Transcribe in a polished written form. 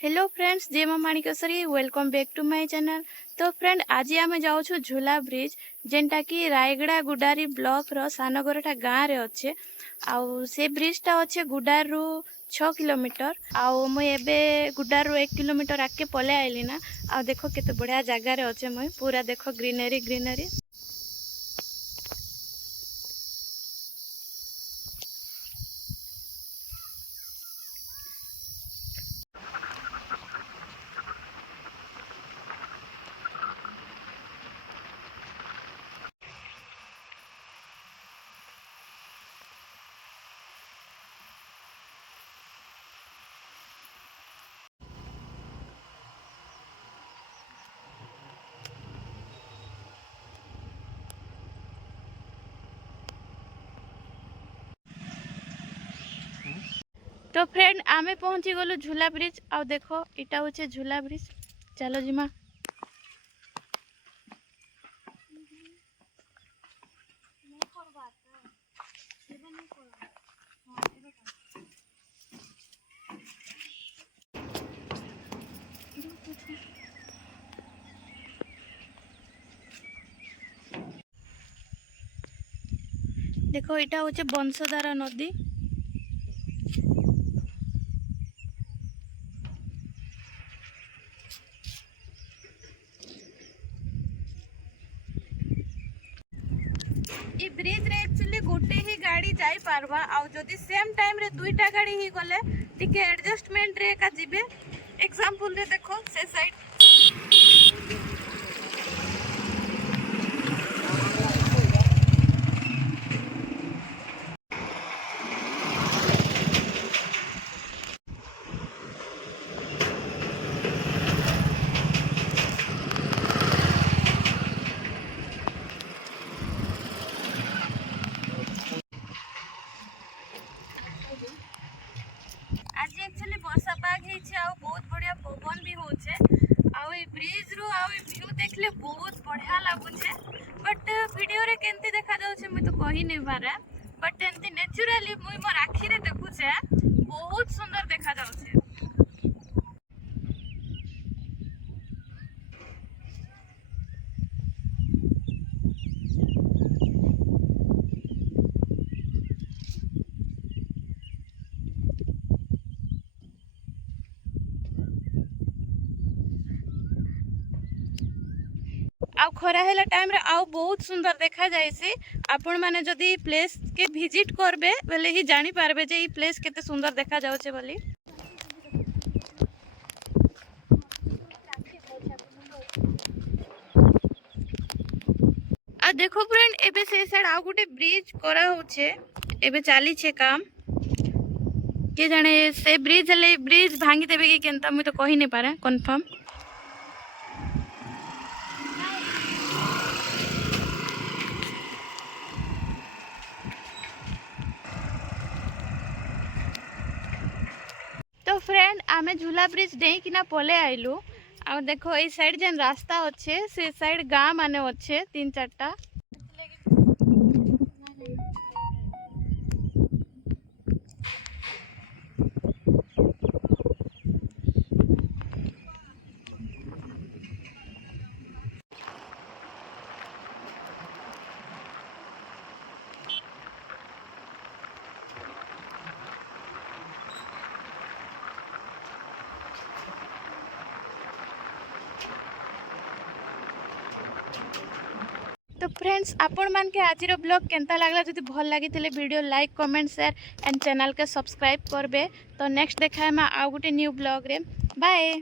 Hello friends, जय मां Manikeshwari. Welcome back to my channel. तो फ्रेंड, आज आम जाऊँ झूला ब्रिज, जेनटा कि रायगड़ा गुडारी ब्लॉक रो सानगरठा गाँव रे अच्छे। आउ से ब्रिजटा अच्छे गुडार रु 6 किलोमीटर। आउ मुई एबे गुडार रु 1 किलोमीटर आगे पले आइली ना। आउ देखो केते बढ़िया जगार अच्छे, मुई पूरा देखो ग्रीनरी ग्रीनरी। तो फ्रेंड, आमे पहुंची गलु झूला ब्रिज। आउ देखो इटा होचे झूला ब्रिज। चलो जिमा। देखो इटा होचे बंशधारा नदी। ई ब्रिज रे एक्चुअली गोटे ही गाड़ी जाई पारबा। आउ जदी सेम टाइम रे दुईटा गाड़ी ही गले टिके एडजस्टमेंट रे का जिबे। एग्जांपल रे देखो से साइड आज एक्चुअली वर्षा पाग है। आ बहुत बढ़िया पवन भी होचे। आउ ए ब्रिज रु आउ ए व्यू देखले बहुत बढ़िया लागुचे। बट वीडियो रे केंती देखा जाउचे मैं तो कहि नै पारे। बट एंती नेचुरली मुई मोर आखी रे देखुचे बहुत सुंदर देखा जाउचे। आउ खरा हेला टाइम रे आउ बहुत सुंदर देखा जायसी। आपण माने जदी प्लेस के विजिट करबे बेले ही जानी पारबे जे ई प्लेस केते सुंदर देखा जाउचे बोली। आ देखो फ्रेंड, एबे से साइड आउ गुटे ब्रिज करा होचे। एबे चाली छे काम। के जाने से ब्रिज ले ब्रिज भांगी देबे कि केनता मुई तो कहि नै पारे कंफर्म। तो फ्रेंड, आमे झूला ब्रिज डेई किना पले आइलु। आ देखो ए साइड जेन रास्ता अच्छे से साइड गाँ माने अच्छे 3-4टा। तो फ्रेंड्स, आपण मान के आजिर ब्लॉग केंता लागला जदि भल लागी video like comment share and channel के सब्सक्राइब करबे। तो नेक्स्ट देखा आ गुटे न्यू ब्लॉग रे। बाय।